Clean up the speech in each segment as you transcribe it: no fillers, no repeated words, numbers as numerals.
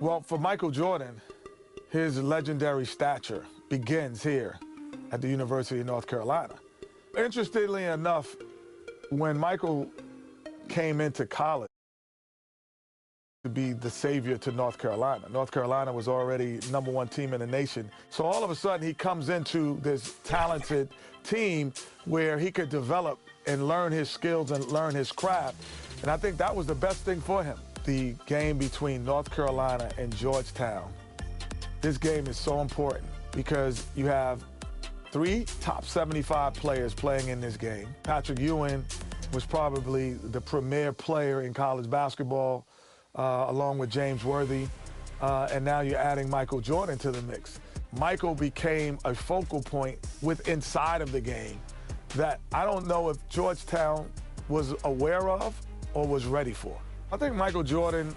Well, for Michael Jordan, his legendary stature begins here at the University of North Carolina. Interestingly enough, when Michael came into college to be the savior to North Carolina, North Carolina was already #1 team in the nation. So all of a sudden he comes into this talented team where he could develop and learn his skills and learn his craft. And I think that was the best thing for him. The game between North Carolina and Georgetown. This game is so important because you have 3 top 75 players playing in this game. Patrick Ewing was probably the premier player in college basketball, along with James Worthy, and now you're adding Michael Jordan to the mix. Michael became a focal point inside of the game that I don't know if Georgetown was aware of or was ready for. I think Michael Jordan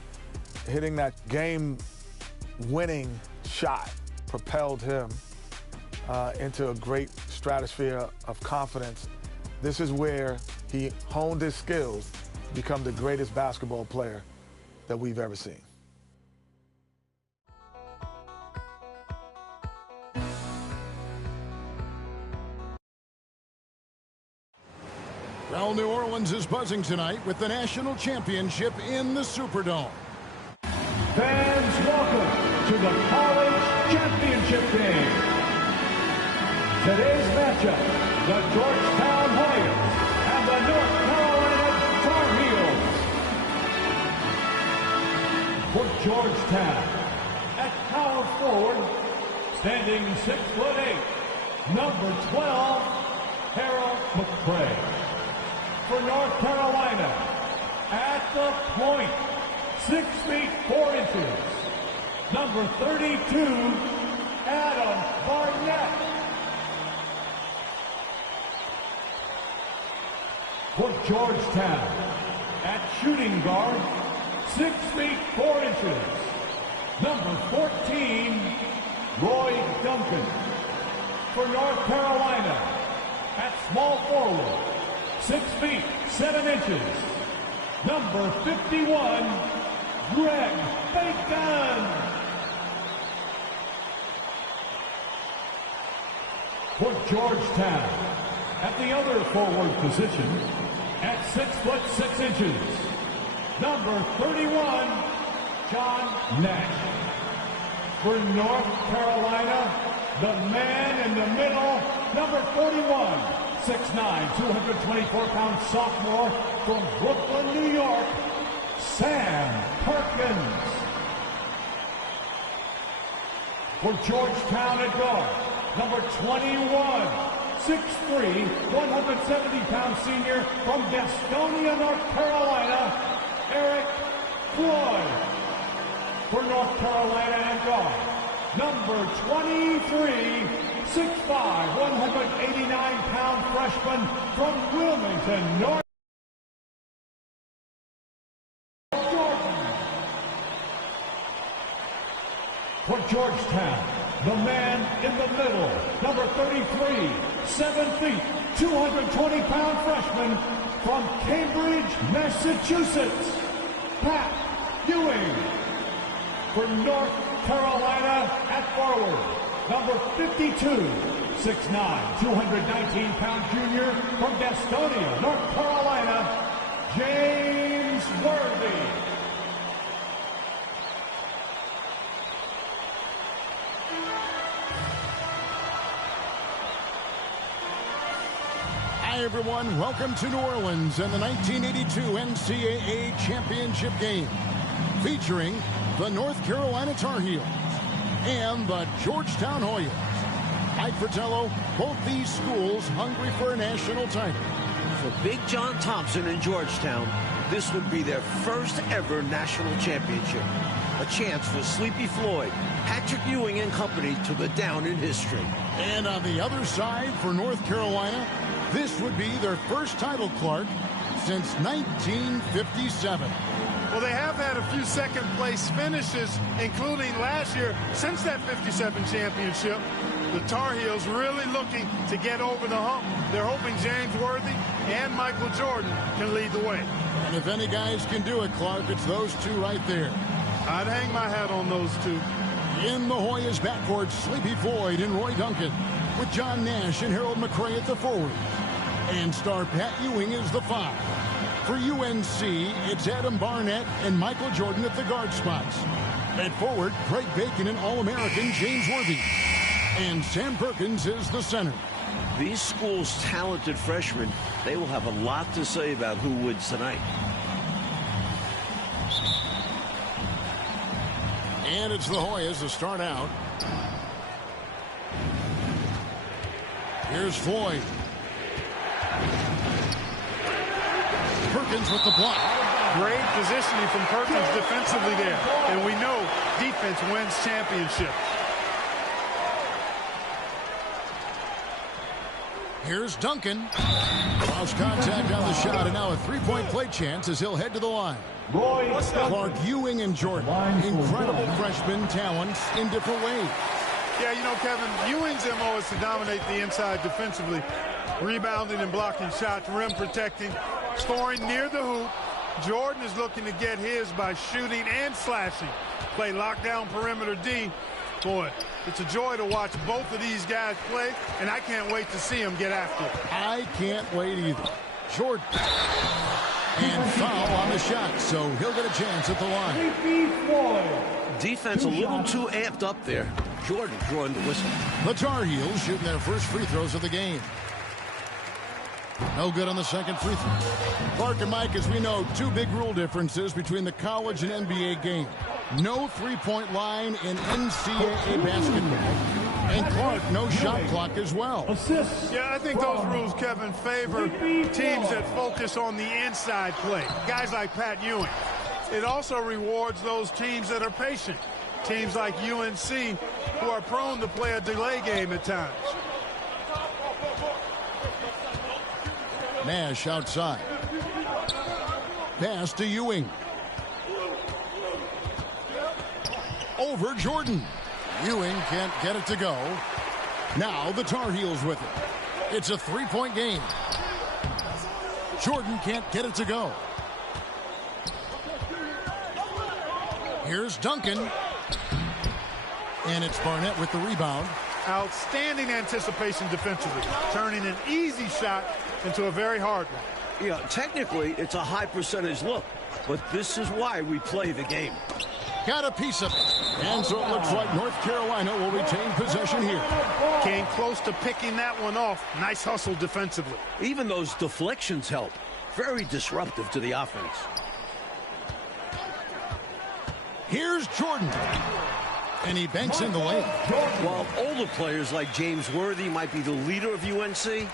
hitting that game-winning shot propelled him into a great stratosphere of confidence. This is where he honed his skills to become the greatest basketball player that we've ever seen. Well, New Orleans is buzzing tonight with the national championship in the Superdome. Fans, welcome to the college championship game. Today's matchup, the Georgetown Hoyas and the North Carolina Tar Heels. For Georgetown, at power forward, standing 6'8", number 12, Harold McCray. For North Carolina, at the point, 6 feet 4 inches, number 32, Adam Barnett. For Georgetown, at shooting guard, 6 feet 4 inches, number 14, Roy Duncan. For North Carolina, at small forward, 6 feet 7 inches, number 51, Greg Bacon. For Georgetown, at the other forward position, at 6'6", number 31, John Nash. For North Carolina, the man in the middle, number 41, 6'9", 224-pound sophomore from Brooklyn, New York, Sam Perkins. For Georgetown at guard, number 21, 6'3", 170-pound senior from Gastonia, North Carolina, Eric Floyd. For North Carolina at guard, number 23, 6'5", 189-pound freshman from Wilmington, North Jordan. For Georgetown, the man in the middle, number 33, 7 feet, 220-pound freshman from Cambridge, Massachusetts, Pat Ewing. For North Carolina at forward, number 52, 6'9", 219-pound junior from Gastonia, North Carolina, James Worthy. Hi, everyone. Welcome to New Orleans and the 1982 NCAA Championship game, featuring the North Carolina Tar Heels and the Georgetown Hoyas. Mike Fratello, both these schools hungry for a national title. For Big John Thompson in Georgetown, this would be their first ever national championship. A chance for Sleepy Floyd, Patrick Ewing and company to go down in history. And on the other side for North Carolina, this would be their first title, Clark, since 1957. Well, they have had a few second-place finishes, including last year. Since that 57 championship, the Tar Heels really looking to get over the hump. They're hoping James Worthy and Michael Jordan can lead the way. And if any guys can do it, Clark, it's those two right there. I'd hang my hat on those two. In the Hoyas backcourt, Sleepy Floyd and Roy Duncan, with John Nash and Harold McRae at the forward. And star Pat Ewing is the 5. For UNC, it's Adam Barnett and Michael Jordan at the guard spots. At forward, Craig Bacon and All-American James Worthy. And Sam Perkins is the center. These schools' talented freshmen, they will have a lot to say about who wins tonight. And it's the Hoyas to start out. Here's Floyd. Perkins with the block. Great positioning from Perkins defensively there. And we know defense wins championships. Here's Duncan. Lost contact on the shot, and now a three-point play chance as he'll head to the line. Clark, Ewing, and Jordan. Incredible freshman talents in different ways. Yeah, you know, Kevin, Ewing's MO is to dominate the inside defensively. Rebounding and blocking shots, rim protecting, scoring near the hoop. Jordan is looking to get his by shooting and slashing. Play lockdown perimeter D. Boy, it's a joy to watch both of these guys play, and I can't wait to see them get after it. I can't wait either. Jordan. And foul on the shot, so he'll get a chance at the line. Defense a little too amped up there. Jordan drawing the whistle. The Tar Heels shooting their first free throws of the game. No good on the second free throw. Clark and Mike, as we know, two big rule differences between the college and NBA game. No three-point line in NCAA basketball. And Clark, no shot clock as well. Yeah, I think those rules, Kevin, favor teams that focus on the inside play. Guys like Pat Ewing. It also rewards those teams that are patient. Teams like UNC who are prone to play a delay game at times. Nash outside. Pass to Ewing. Over Jordan. Ewing can't get it to go. Now the Tar Heels with it. It's a three-point game. Jordan can't get it to go. Here's Duncan. And it's Barnett with the rebound. Outstanding anticipation defensively, turning an easy shot into a very hard one. Yeah, technically, it's a high percentage look, but this is why we play the game. Got a piece of it. And so it looks like North Carolina will retain possession here. Came close to picking that one off. Nice hustle defensively. Even those deflections help. Very disruptive to the offense. Here's Jordan. And he banks in the lane. While older players like James Worthy might be the leader of UNC,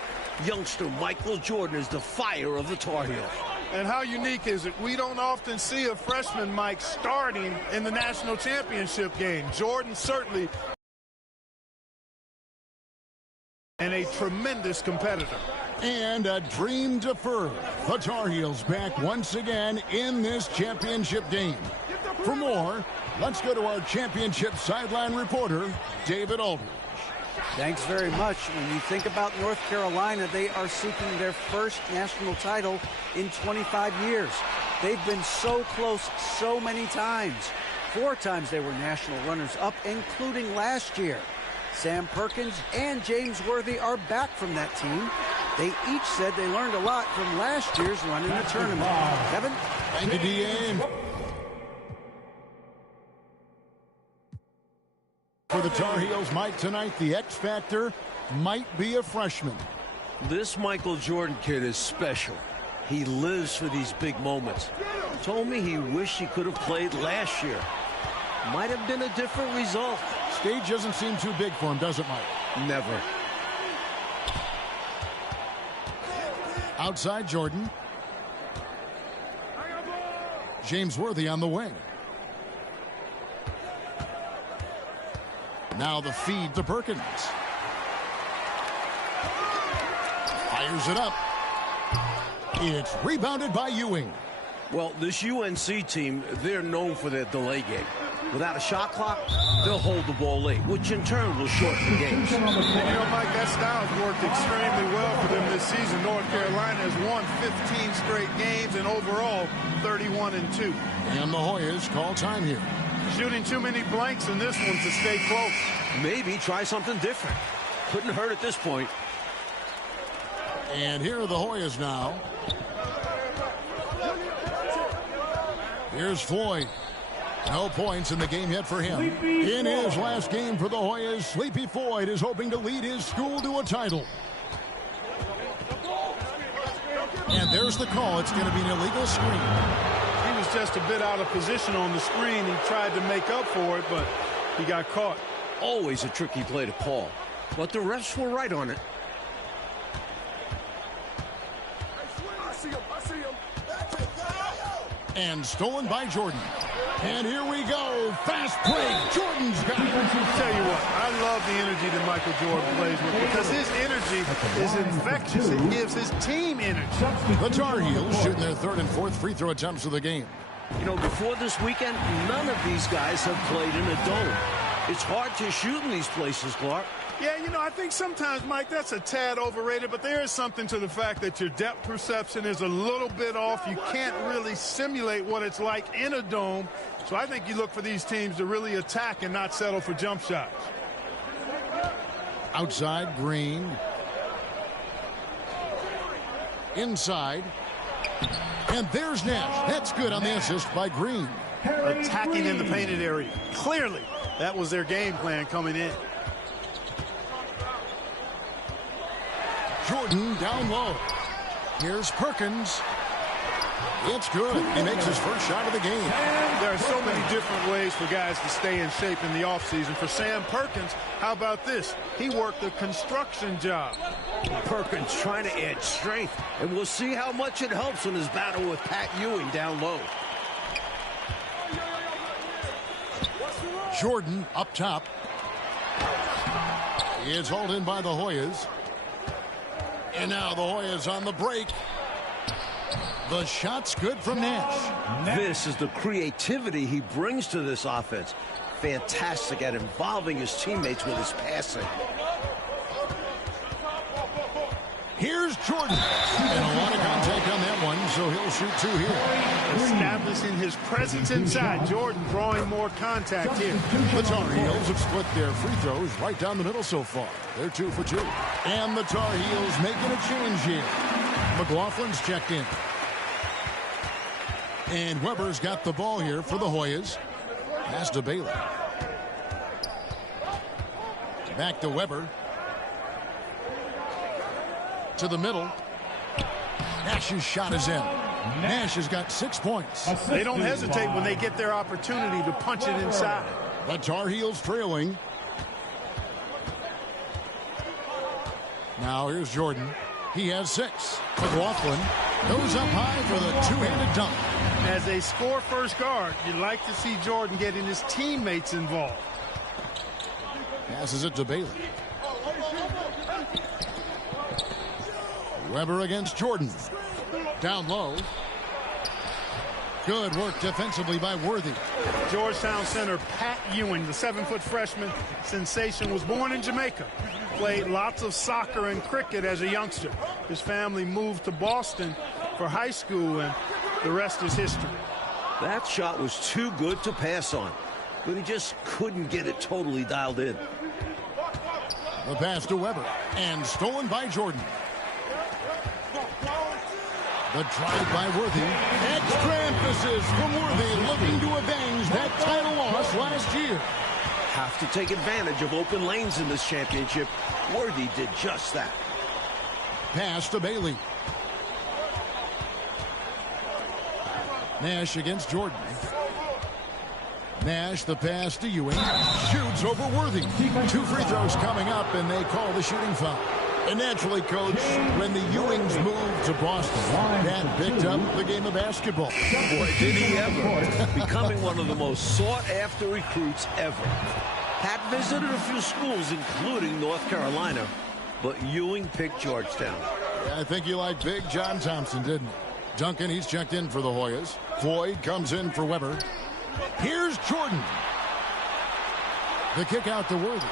youngster Michael Jordan is the fire of the Tar Heels. And how unique is it? We don't often see a freshman, Mike, starting in the national championship game. Jordan certainly and a tremendous competitor. And a dream deferred. The Tar Heels back once again in this championship game. For more, let's go to our championship sideline reporter, David Aldridge. Thanks very much. When you think about North Carolina, they are seeking their first national title in 25 years. They've been so close so many times. 4 times they were national runners-up, including last year. Sam Perkins and James Worthy are back from that team. They each said they learned a lot from last year's run in the tournament. Kevin? Thank you, D.A. For the Tar Heels, Mike, tonight, the X factor might be a freshman. This Michael Jordan kid is special. He lives for these big moments. Told me he wished he could have played last year. Might have been a different result. Stage doesn't seem too big for him, does it, Mike? Never. Outside Jordan. James Worthy on the wing. Now the feed to Perkins. Fires it up. It's rebounded by Ewing. Well, this UNC team, they're known for their delay game. Without a shot clock, they'll hold the ball late, which in turn will shorten the games. And Mike, that style has worked extremely well for them this season. North Carolina has won 15 straight games and overall 31-2. And the Hoyas call time here. Shooting too many blanks in this one to stay close. Maybe try something different. Couldn't hurt at this point. And here are the Hoyas now. Here's Floyd. No points in the game yet for him. In his last game for the Hoyas, Sleepy Floyd is hoping to lead his school to a title. And there's the call. It's going to be an illegal screen. He was just a bit out of position on the screen. He tried to make up for it, but he got caught. Always a tricky play to call, but the refs were right on it. And stolen by Jordan. And here we go. Fast break. Jordan's got it. I'll tell you what, I love the energy that Michael Jordan plays with because his energy is infectious. It gives his team energy. The Tar Heels shooting their third and fourth free throw attempts of the game. You know, before this weekend, none of these guys have played in a dome. It's hard to shoot in these places, Clark. Yeah, you know, I think sometimes, Mike, that's a tad overrated, but there is something to the fact that your depth perception is a little bit off. You can't really simulate what it's like in a dome. So I think you look for these teams to really attack and not settle for jump shots. Outside, Green. Inside. And there's Nash. That's good on the assist by Green. Attacking in the painted area. Clearly, that was their game plan coming in. Jordan down low. Here's Perkins. It's good. He makes his first shot of the game. There are so many different ways for guys to stay in shape in the offseason. For Sam Perkins, how about this? He worked a construction job. Perkins trying to add strength, and we'll see how much it helps in his battle with Pat Ewing down low. Jordan up top. It's hauled in by the Hoyas. And now the Hoyas on the break. The shot's good from Nash. This is the creativity he brings to this offense. Fantastic at involving his teammates with his passing. Here's Jordan. And a lot of contact on that one, so he'll shoot two here. Establishing his presence inside. Jordan drawing more contact here. The Tar Heels have split their free throws right down the middle so far. They're 2 for 2. And the Tar Heels making a change here. McLaughlin's checked in. And Weber's got the ball here for the Hoyas. Pass to Bailey. Back to Weber. To the middle. Nash's shot is in. Nash has got 6 points. They don't hesitate when they get their opportunity to punch it inside. The Tar Heels trailing. Now here's Jordan. He has 6. McLaughlin goes up high for the two-handed dunk. As a score-first guard, you'd like to see Jordan getting his teammates involved. Passes it to Bailey. Weber against Jordan. Down low. Good work defensively by Worthy. Georgetown center Pat Ewing, the 7-foot freshman sensation, was born in Jamaica. Played lots of soccer and cricket as a youngster. His family moved to Boston for high school, and the rest is history. That shot was too good to pass on, but he just couldn't get it totally dialed in. The pass to Weber, and stolen by Jordan. The drive by Worthy. Extra emphasis from Worthy, looking to avenge that title loss last year. Have to take advantage of open lanes in this championship. Worthy did just that. Pass to Bailey. Nash against Jordan. Nash, the pass to Ewing. Shoots over Worthy. 2 free throws coming up, and they call the shooting foul. And naturally, Coach, when the Ewings moved to Boston, that picked up the game of basketball. Boy, did he ever. Becoming one of the most sought-after recruits ever. Pat visited a few schools, including North Carolina, but Ewing picked Georgetown. Yeah, I think he liked Big John Thompson, didn't he? Duncan, he's checked in for the Hoyas. Floyd comes in for Weber. Here's Jordan. The kick out to Worthy.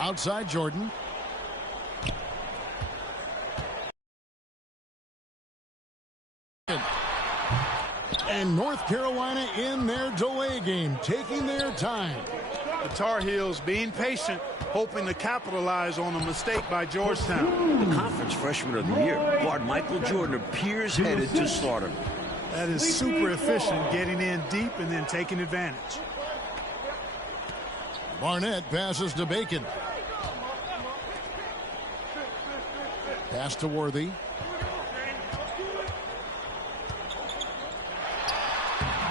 Outside Jordan. And North Carolina in their delay game, taking their time. The Tar Heels being patient, hoping to capitalize on a mistake by Georgetown. The conference freshman of the year, guard Michael Jordan, appears headed to stardom. That is super efficient, getting in deep and then taking advantage. Barnett passes to Bacon. Pass to Worthy.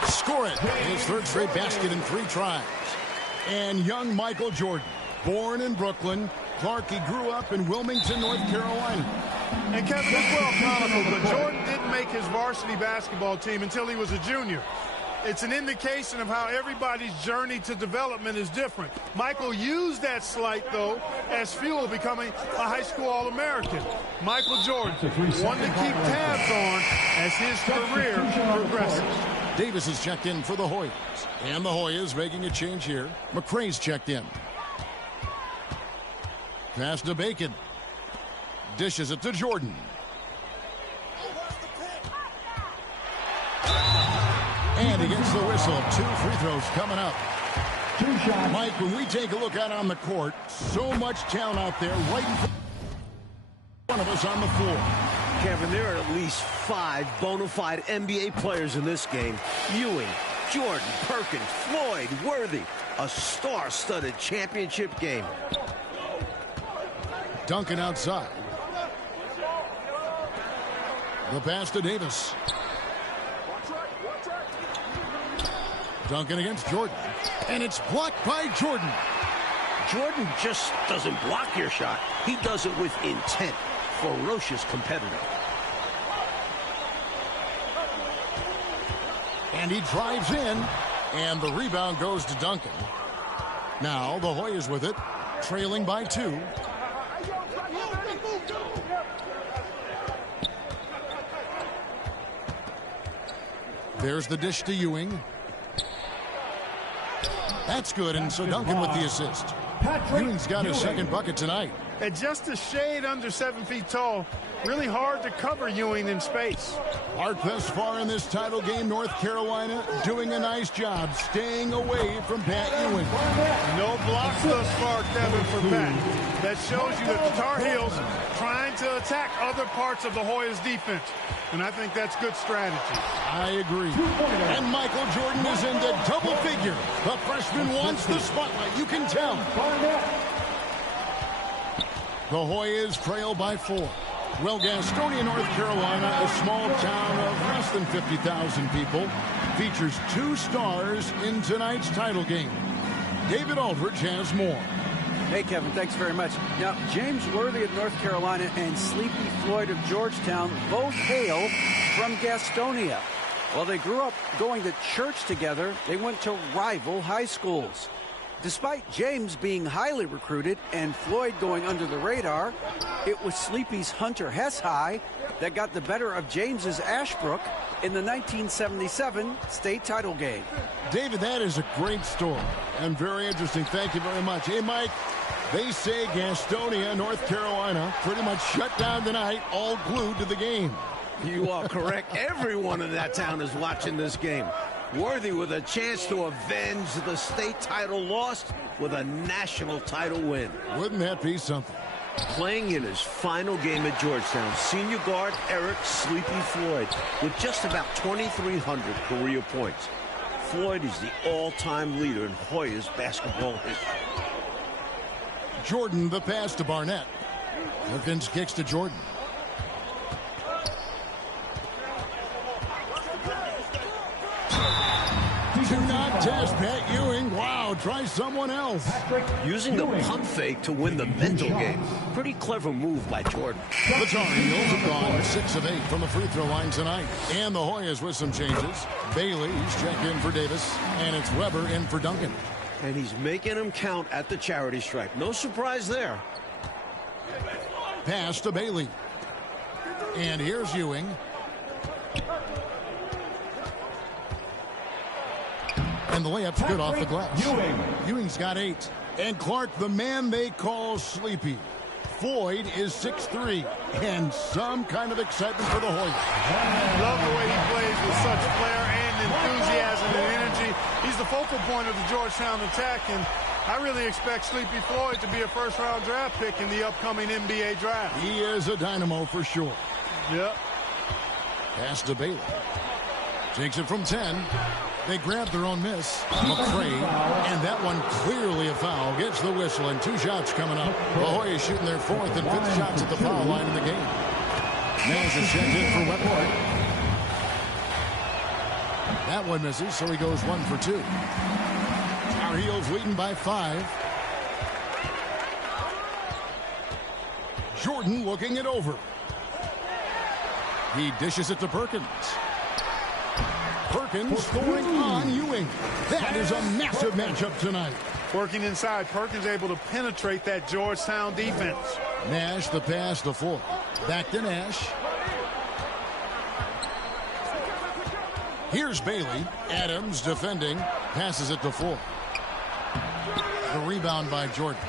Score it. His third straight basket in 3 tries. And young Michael Jordan, born in Brooklyn. Clark, he grew up in Wilmington, North Carolina. And Kevin, is well chronicled, but Jordan didn't make his varsity basketball team until he was a junior. It's an indication of how everybody's journey to development is different. Michael used that slight, though, as fuel, becoming a high school All-American. Michael Jordan, one to keep tabs on as his career progresses. Davis is checked in for the Hoyas. And the Hoyas making a change here. McRae's checked in. Pass to Bacon. Dishes it to Jordan. And he gets the whistle. 2 free throws coming up. Mike, when we take a look out on the court, so much talent out there right in front of us on the floor. Kevin, there are at least 5 bona fide NBA players in this game. Ewing, Jordan, Perkins, Floyd, Worthy. A star-studded championship game. Duncan outside. The pass to Davis. Duncan against Jordan. And it's blocked by Jordan. Jordan just doesn't block your shot. He does it with intent. Ferocious competitor. And he drives in. And the rebound goes to Duncan. Now the Hoyas with it. Trailing by 2. There's the dish to Ewing. That's good, and so Duncan with the assist. Ewing's got his second bucket tonight. At just a shade under 7 feet tall, really hard to cover Ewing in space. Art thus far in this title game, North Carolina doing a nice job staying away from Pat Ewing. No blocks thus far, Kevin, for Pat. That shows you that the Tar Heels trying to attack other parts of the Hoyas defense. And I think that's good strategy. I agree. And Michael Jordan is in the double figure. The freshman wants the spotlight. You can tell. The Hoyas trail by 4. Well, Gastonia, North Carolina, a small town of less than 50,000 people, features 2 stars in tonight's title game. David Aldridge has more. Hey, Kevin, thanks very much. Now, James Worthy of North Carolina and Sleepy Floyd of Georgetown both hail from Gastonia. While they grew up going to church together, they went to rival high schools. Despite James being highly recruited and Floyd going under the radar, it was Sleepy's Hunter Hess High that got the better of James's Ashbrook in the 1977 state title game. David, that is a great story and very interesting. Thank you very much. Hey, Mike, they say Gastonia, North Carolina, pretty much shut down tonight, all glued to the game. You are correct. Everyone in that town is watching this game. Worthy with a chance to avenge the state title lost with a national title win. Wouldn't that be something? Playing in his final game at Georgetown, senior guard Eric Sleepy Floyd with just about 2,300 career points. Floyd is the all-time leader in Hoyas basketball history. Jordan, the pass to Barnett. Perkins kicks to Jordan. Do not test Pat Ewing. Wow, try someone else. Using the pump fake to win the mental game. Pretty clever move by Jordan. The Tar Heels have gone 6 of 8 from the free throw line tonight. And the Hoyas with some changes. Bailey's checked in for Davis. And it's Weber in for Duncan. And he's making them count at the charity stripe. No surprise there. Pass to Bailey. And here's Ewing. And the layup's good off the glass. Ewing's got 8. And Clark, the man they call Sleepy. Floyd is 6'3", and some kind of excitement for the Hoyas. Love the way he plays with such flair and enthusiasm and energy. He's the focal point of the Georgetown attack, and I really expect Sleepy Floyd to be a first-round draft pick in the upcoming NBA draft. He is a dynamo for sure. Yep. Pass to Bailey. Takes it from 10. They grab their own miss. McCray, and that one clearly a foul. Gets the whistle, and 2 shots coming up. The Hoyas shooting their 4th and 5th shots at the foul line in the game. Nash is checked in for Wetmore. That one misses, so he goes 1 for 2. Tar Heels leading by 5. Jordan looking it over. He dishes it to Perkins. Perkins scoring on Ewing. That is a massive matchup tonight. Working inside, Perkins able to penetrate that Georgetown defense. Nash the pass to Floyd. Back to Nash. Here's Bailey. Adams defending. Passes it to Floyd. The rebound by Jordan.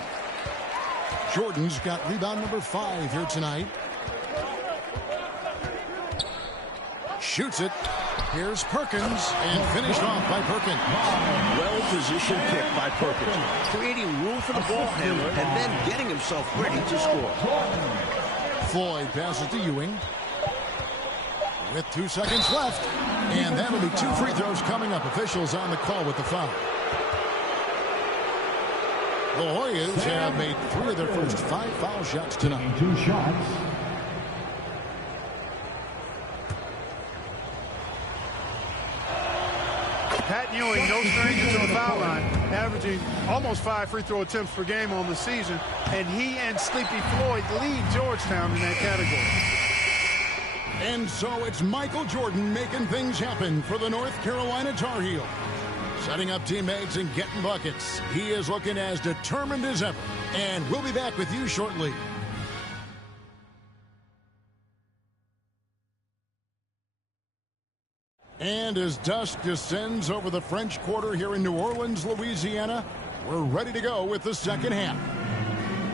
Jordan's got rebound number 5 here tonight. Shoots it. Here's Perkins, and finished off by Perkins. Well-positioned pick by Perkins, creating room for the ball handler and then getting himself ready to score. Floyd passes to Ewing. With 2 seconds left, and that'll be 2 free throws coming up. Officials on the call with the foul. The Hoyas have made 3 of their first 5 foul shots tonight. 2 shots. Pat Ewing, no stranger to the foul line, averaging almost 5 free throw attempts per game on the season, and he and Sleepy Floyd lead Georgetown in that category. And so it's Michael Jordan making things happen for the North Carolina Tar Heels. Setting up teammates and getting buckets. He is looking as determined as ever, and we'll be back with you shortly. And as dusk descends over the French Quarter here in New Orleans, Louisiana, we're ready to go with the second half.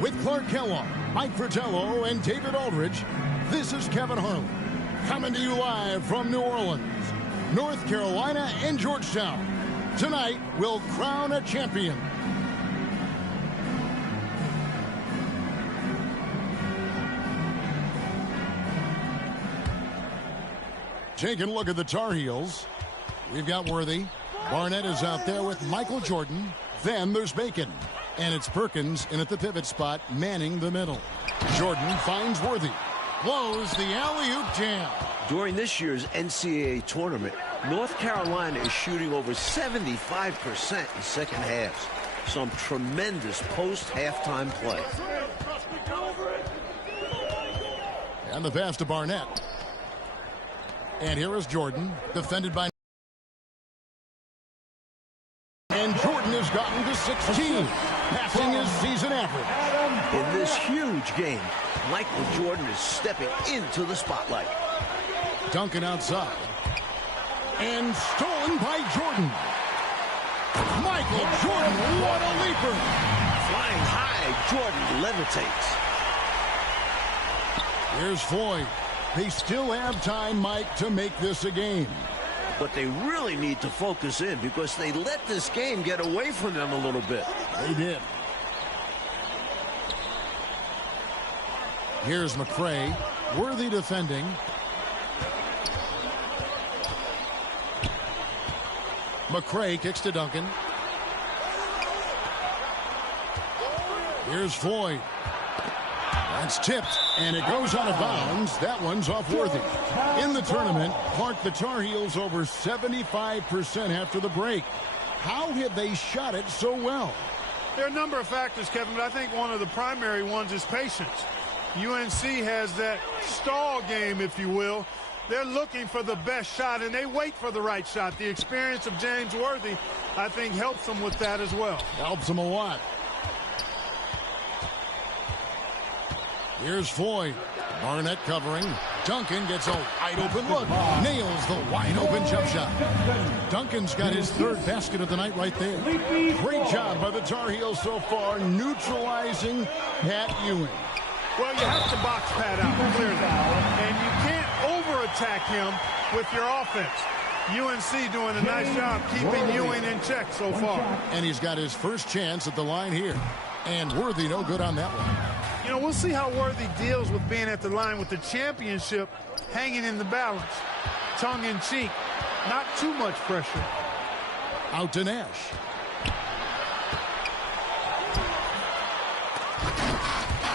With Clark Kellogg, Mike Fratello, and David Aldridge, this is Kevin Harlan, coming to you live from New Orleans, North Carolina, and Georgetown. Tonight, we'll crown a champion. Taking a look at the Tar Heels. We've got Worthy. Barnett is out there with Michael Jordan. Then there's Bacon. And it's Perkins in at the pivot spot, manning the middle. Jordan finds Worthy. Blows the alley-oop jam. During this year's NCAA tournament, North Carolina is shooting over 75% in second halves. Some tremendous post-halftime play. And the pass to Barnett. And here is Jordan, defended by... And Jordan has gotten to 16, passing his season average. In this huge game, Michael Jordan is stepping into the spotlight. Duncan outside. And stolen by Jordan. Michael Jordan, what a leaper. Flying high, Jordan levitates. Here's Floyd. They still have time, Mike, to make this a game. But they really need to focus in because they let this game get away from them a little bit. They did. Here's McCray. Worthy defending. McCray kicks to Duncan. Here's Floyd. That's tipped, and it goes out of bounds. That one's off Worthy. In the tournament, Clark, the Tar Heels over 75% after the break. How have they shot it so well? There are a number of factors, Kevin, but I think one of the primary ones is patience. UNC has that stall game, if you will. They're looking for the best shot, and they wait for the right shot. The experience of James Worthy, I think, helps them with that as well. Helps them a lot. Here's Floyd. Barnett covering. Duncan gets a wide open look. Nails the wide open jump shot. Duncan's got his third basket of the night right there. Great job by the Tar Heels so far, neutralizing Pat Ewing. Well, you have to box Pat out, clearly. And you can't over-attack him with your offense. UNC doing a nice job keeping Ewing in check so far. And he's got his first chance at the line here. And Worthy no good on that one. You know, we'll see how Worthy deals with being at the line with the championship hanging in the balance. Tongue-in-cheek, not too much pressure. Out to Nash.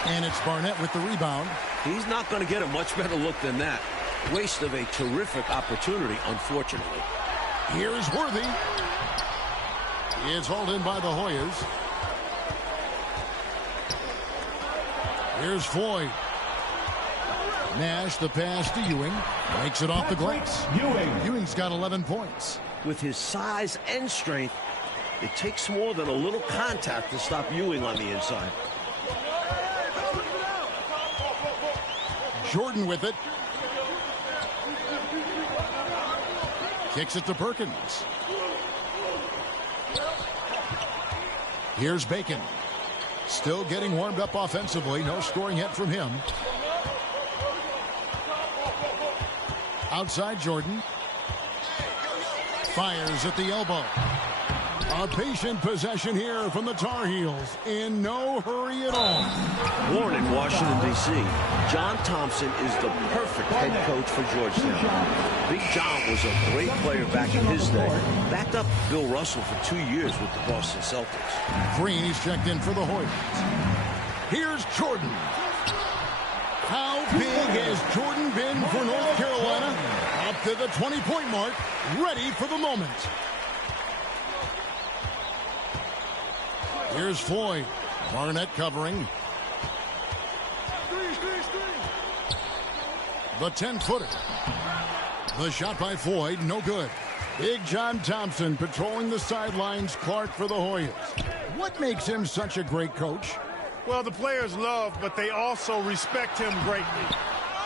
And it's Barnett with the rebound. He's not going to get a much better look than that. Waste of a terrific opportunity, unfortunately. Here's Worthy. It's hauled in by the Hoyas. Here's Floyd. Nash, the pass to Ewing. Makes it off the glass. Ewing's got 11 points. With his size and strength, it takes more than a little contact to stop Ewing on the inside. Jordan with it. Kicks it to Perkins. Here's Bacon. Still getting warmed up offensively. No scoring yet from him. Outside Jordan. Fires at the elbow. A patient possession here from the Tar Heels. In no hurry at all. Born in Washington, D.C., John Thompson is the perfect head coach for Georgetown. Big John was a great player back in his day. Backed up Bill Russell for 2 years with the Boston Celtics. Green is checked in for the Hoyas. Here's Jordan. How big has Jordan been for North Carolina? Up to the 20-point mark. Ready for the moment. Here's Floyd. Barnett covering. The 10-footer. The shot by Floyd, no good. Big John Thompson patrolling the sidelines. Clark for the Hoyas. What makes him such a great coach? Well, the players love, but they also respect him greatly.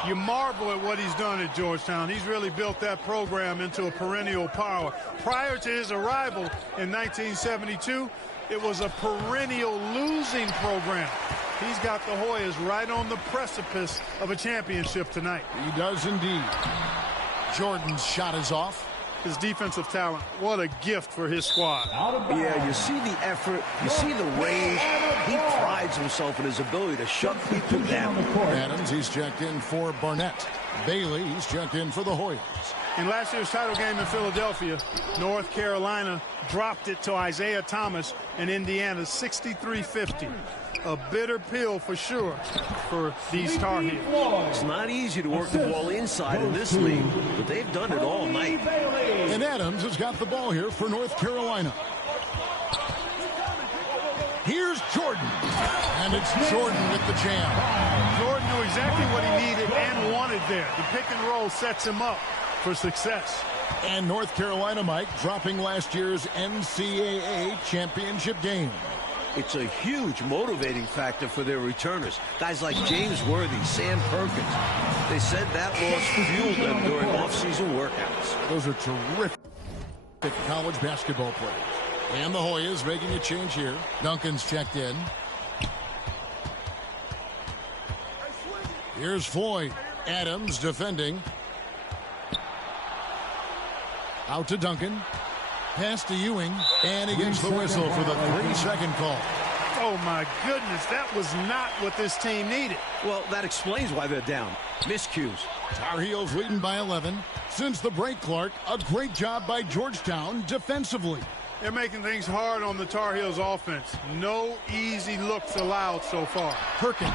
You marvel at what he's done at Georgetown. He's really built that program into a perennial power. Prior to his arrival in 1972, it was a perennial losing program. He's got the Hoyas right on the precipice of a championship tonight. He does indeed. Jordan's shot is off. His defensive talent, what a gift for his squad. Yeah, you see the effort, you see the range. He prides himself in his ability to shut people down. Adams, he's checked in for Barnett. Bailey, he's checked in for the Hoyas. In last year's title game in Philadelphia, North Carolina dropped it to Isaiah Thomas in Indiana, 63-50. A bitter pill for sure for these Tar Heels. It's not easy to work the ball inside in this league, but they've done it all night. And Adams has got the ball here for North Carolina. Here's Jordan. And it's Jordan with the jam. Jordan knew exactly what he needed and wanted there. The pick and roll sets him up for success. And North Carolina, Mike, dropping last year's NCAA championship game. It's a huge motivating factor for their returners. Guys like James Worthy, Sam Perkins. They said that loss fueled them during off-season workouts. Those are terrific college basketball players. And the Hoyas making a change here. Duncan's checked in. Here's Floyd. Adams defending. Out to Duncan. Pass to Ewing. And he gets the whistle for the 3-second call. Oh, my goodness. That was not what this team needed. Well, that explains why they're down. Miscues. Tar Heels leading by 11. Since the break, Clark, a great job by Georgetown defensively. They're making things hard on the Tar Heels offense. No easy looks allowed so far. Perkins.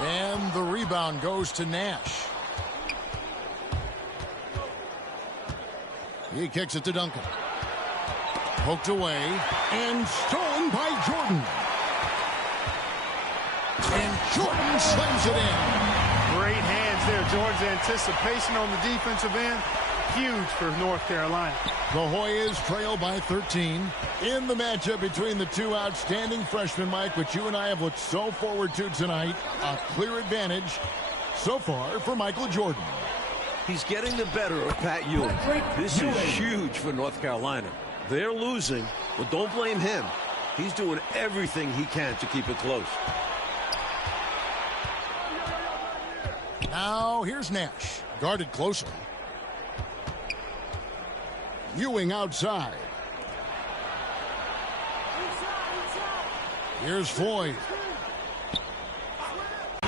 And the rebound goes to Nash. He kicks it to Duncan. Poked away and stolen by Jordan. And Jordan slams it in. Great hands there. Jordan's anticipation on the defensive end, huge for North Carolina. The Hoyas trail by 13 in the matchup between the two outstanding freshmen, Mike, which you and I have looked so forward to tonight. A clear advantage, So far for Michael Jordan. He's getting the better of Pat Ewing. This is huge for North Carolina. They're losing, but don't blame him. He's doing everything he can to keep it close. Now here's Nash, guarded closely. Ewing outside. Here's Floyd.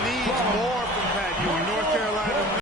Needs more